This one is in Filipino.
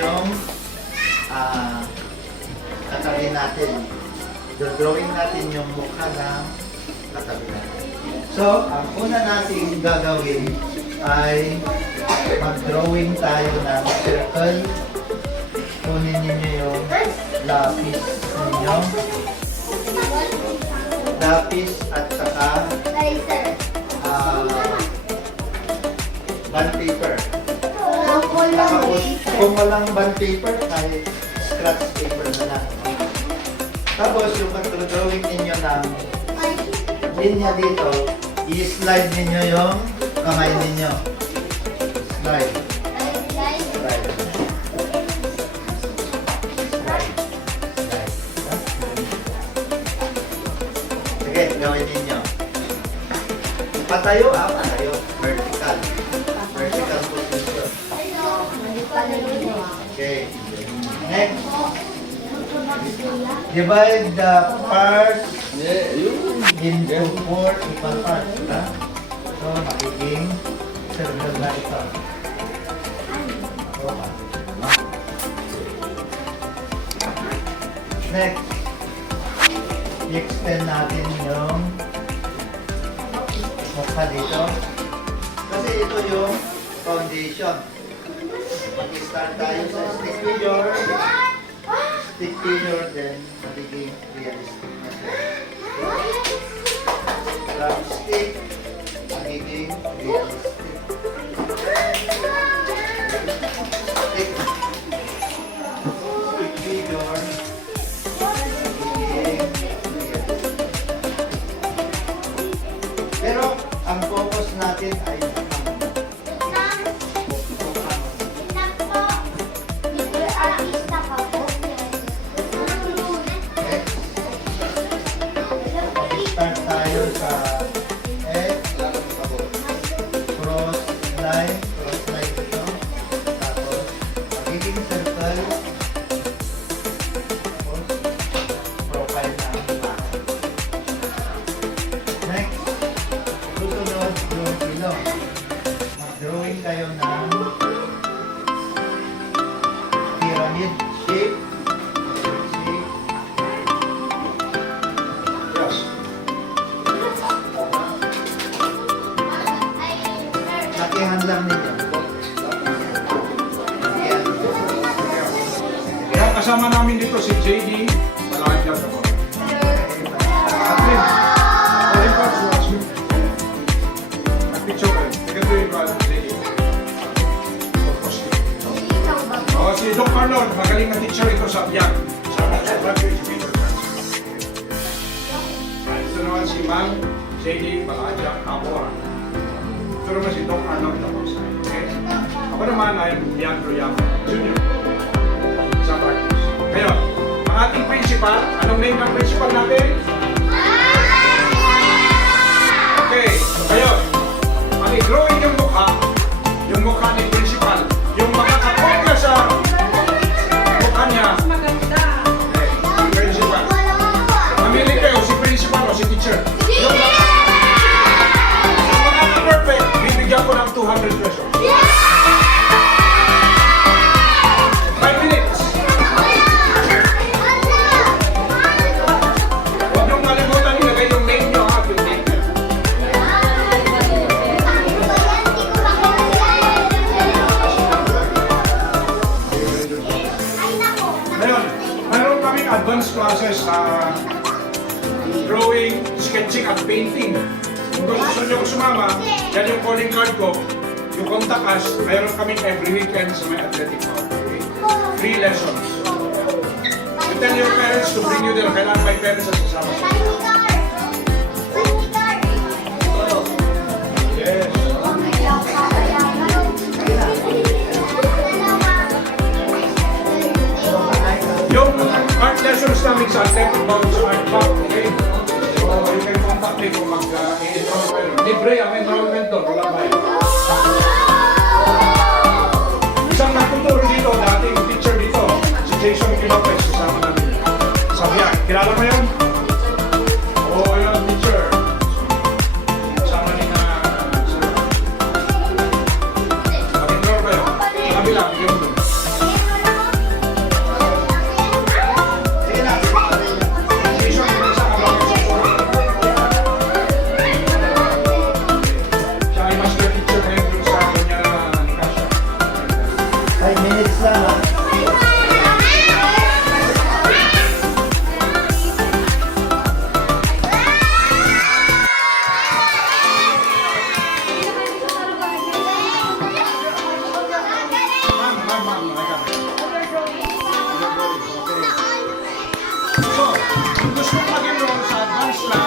yung katabi natin. Drawing natin yung mukha ng katabi natin. So, ang una natin gagawin ay mag-drawing tayo ng circle. Kunin ninyo yung lapis ninyo. Lapis at saka bond paper. Kung walang bond paper, kahit scratch paper na lang. Tapos yung pag-drawing ninyo ng linya dito, i-slide ninyo yung kamay ninyo. Slide. Slide. Slide. Sige, gawin ninyo. Patayo, patayo. Vertical. Vertical position. Okay. Next. Divide the part into 4 equal parts. So, magiging circle na ito. Next, i-extend natin yung mukha dito. Kasi ito yung foundation. Mag-start tayo sa stick figure. Stick figure, then magiging realistic na siya. From stick, magiging realistic. Stick figure, magiging realistic. Pero, ang focus natin ay start tayo sa X, cross line ito, tapos magiging circle, tapos profile na ang bahay. Next, susunod yung ilong. Mag-drawing kayo ng pyramid shape. Lakihan lang ninyo. Kaya kasama namin dito si JD. Malaki dyan ako. Catherine. Catherine pa, suwas mo. Nag-picture kayo. Tignan yung ba, JD. Si Doc Arnold, magaling na teacher ito sa Biag. Sa Language Peter. Ito naman si Mang JD Balajak Kapor. Ito naman si Doc Arnold Tapos. Okay? Ako naman ay Leandro Yam Jr. Sa practice. Ngayon, ang ating principal, anong name ng principal natin? Okay, ngayon, ang i-drawing yung mukha ni principal, yung makakapon na sa mukha niya. Okay, principal. Mamili kayo si principal o si teacher. Yung makaka-perfect, bibigyan ko ng 200 pesos. 5 minutes. Huwag niyong kalimutan ilagay yung name niyo ha, yung name. Ngayon, mayroon kaming advanced classes sa drawing, sketching at painting. Kung gusto niyo sumama, yan yung calling card ko. Yung contact us, mayroon kaming every weekend sa may athletic hall. Okay? Free lessons. You tell your parents to bring you there. Kailangan may parents at sasama sa yes. Yung art lessons namin sa athletic bounce art park, okay? So you can contact me kung mag-enroll kayo. Libre ang enrollment doon, wala ba yun? Isang natuturo dito, dating teacher dito, si Jason Quilopez, kasama namin. Sabi yan, kilala mo yun? Oo, yun, teacher. Kasama ni na... Mag-enroll kayo. Sabi lang, yun doon. lang ha. Ma'am, I got it. Okay. So, kung gusto mag-enroll sa advanced class,